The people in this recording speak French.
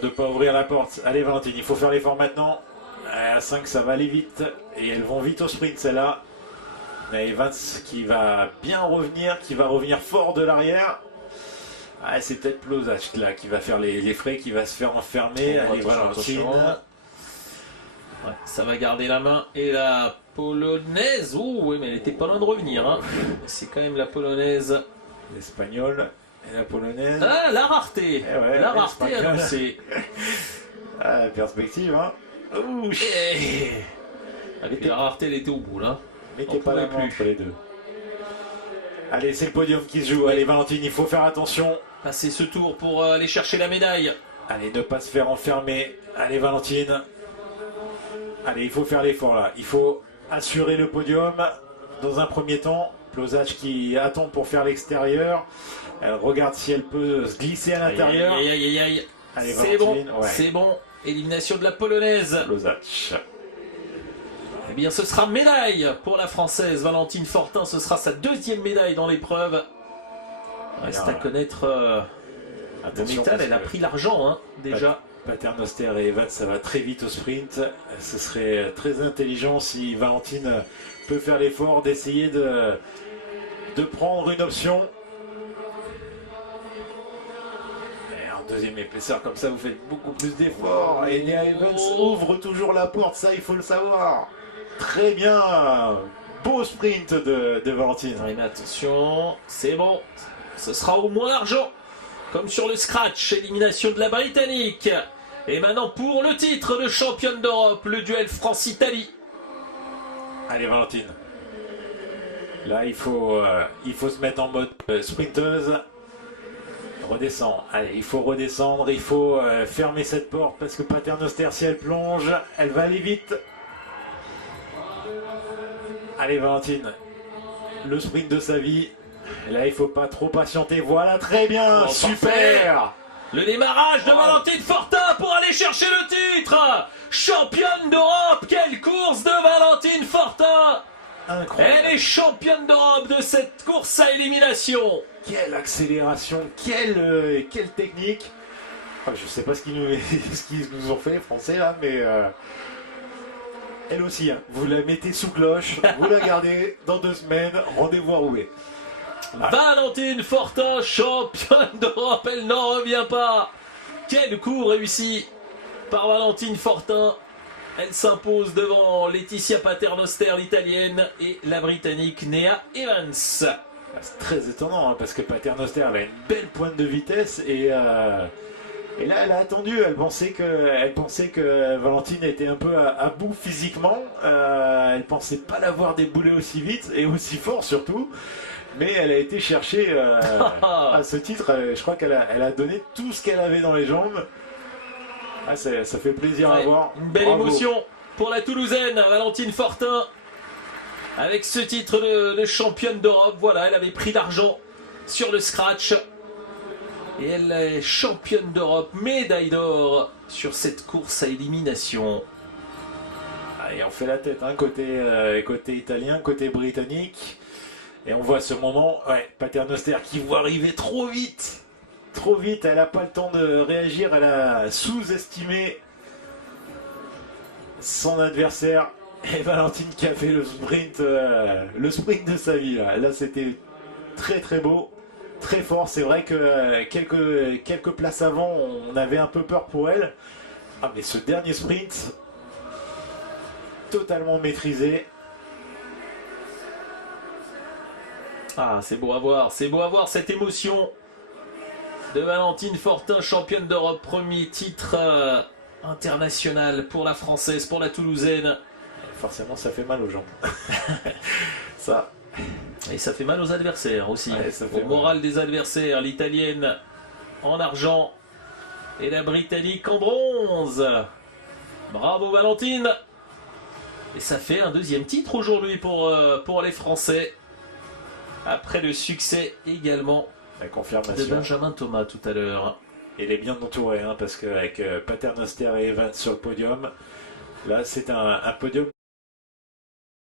De ne pas ouvrir la porte. Allez Valentine, il faut faire l'effort maintenant. À 5 ça va aller vite. Et elles vont vite au sprint celle-là. Evans qui va bien revenir, qui va revenir fort de l'arrière. Ah, c'est peut-être Plozach là qui va faire les frais, qui va se faire enfermer. Allez Valentine. Ouais, ça va garder la main. Et la polonaise. Ouh, oui, mais elle était pas loin de revenir. Hein. C'est quand même la polonaise. L'espagnole et la polonaise. Ah, la rareté. Eh ouais, la rareté annoncée. Ah, perspective, hein. Ouh. Et puis la rareté, elle était au bout, là. Mettez pas la main entre les deux. Allez, c'est le podium qui se joue. Allez, Valentine, il faut faire attention. Passer ce tour pour aller chercher la médaille. Allez, ne pas se faire enfermer. Allez, Valentine. Allez, il faut faire l'effort là. Il faut assurer le podium dans un premier temps. Plozach qui attend pour faire l'extérieur. Elle regarde si elle peut se glisser à l'intérieur. Aïe, aïe, aïe, aïe. Allez, c'est bon, ouais. c'est bon. Élimination de la polonaise. Plozach. Eh bien, ce sera médaille pour la française Valentine Fortin. Ce sera sa deuxième médaille dans l'épreuve. Reste à connaître le métal. Elle a pris l'argent, hein, déjà. Paternoster et Evans, ça va très vite au sprint. Ce serait très intelligent si Valentine peut faire l'effort d'essayer de prendre une option. Et en deuxième épaisseur, comme ça, vous faites beaucoup plus d'efforts. Et Nea Evans ouvre toujours la porte, ça, il faut le savoir. Très bien. Beau sprint de Valentine. Oui, mais attention, c'est bon. Ce sera au moins l'argent. Comme sur le scratch, élimination de la Britannique. Et maintenant pour le titre de championne d'Europe, le duel France-Italie. Allez Valentine. Là il faut se mettre en mode sprinteuse. Redescend. Allez, il faut redescendre, il faut fermer cette porte parce que Paternoster, si elle plonge, elle va aller vite. Allez Valentine. Le sprint de sa vie. Et là, il faut pas trop patienter. Voilà, très bien, super. Le démarrage de Valentine Fortin pour aller chercher le titre. Championne d'Europe, quelle course de Valentine Fortin. Incroyable. Elle est championne d'Europe de cette course à élimination. Quelle accélération, quelle technique. Enfin, je sais pas ce qu'ils nous ont fait les Français là, mais elle aussi, hein. Vous la mettez sous cloche, vous la gardez dans 2 semaines, rendez-vous à Roubaix. Ah. Valentine Fortin, championne d'Europe, elle n'en revient pas. Quel coup réussi par Valentine Fortin. Elle s'impose devant Laetitia Paternoster, l'italienne, et la britannique Nea Evans. C'est très étonnant hein, parce que Paternoster elle a une belle pointe de vitesse et là elle a attendu. Elle pensait que Valentine était un peu à bout physiquement. Elle pensait pas l'avoir déboulé aussi vite et aussi fort surtout. Mais elle a été chercher à ce titre. Je crois qu'elle a donné tout ce qu'elle avait dans les jambes. Ah, ça fait plaisir à voir. Une belle émotion pour la Toulousaine, Valentine Fortin. Avec ce titre de championne d'Europe. Voilà, elle avait pris l'argent sur le scratch. Et elle est championne d'Europe, médaille d'or sur cette course à élimination. Allez, on fait la tête, hein, côté italien, côté britannique. Et on voit ce moment, ouais, Paternoster qui voit arriver trop vite. Trop vite, elle n'a pas le temps de réagir, elle a sous-estimé son adversaire. Et Valentine qui a fait le sprint de sa vie. Là c'était très très beau, très fort. C'est vrai que quelques places avant, on avait un peu peur pour elle. Ah mais ce dernier sprint, totalement maîtrisé. Ah, c'est beau à voir cette émotion de Valentine Fortin, championne d'Europe, premier titre international pour la française, pour la toulousaine. Forcément, ça fait mal aux jambes. Ça. Et ça fait mal aux adversaires aussi, ouais, au moral des adversaires. L'italienne en argent et la britannique en bronze. Bravo Valentine. Et ça fait un deuxième titre aujourd'hui pour les Français. Après le succès également la confirmation de Benjamin Thomas tout à l'heure. Il est bien entouré, hein, parce qu'avec Paternoster et Evans sur le podium, là c'est un podium.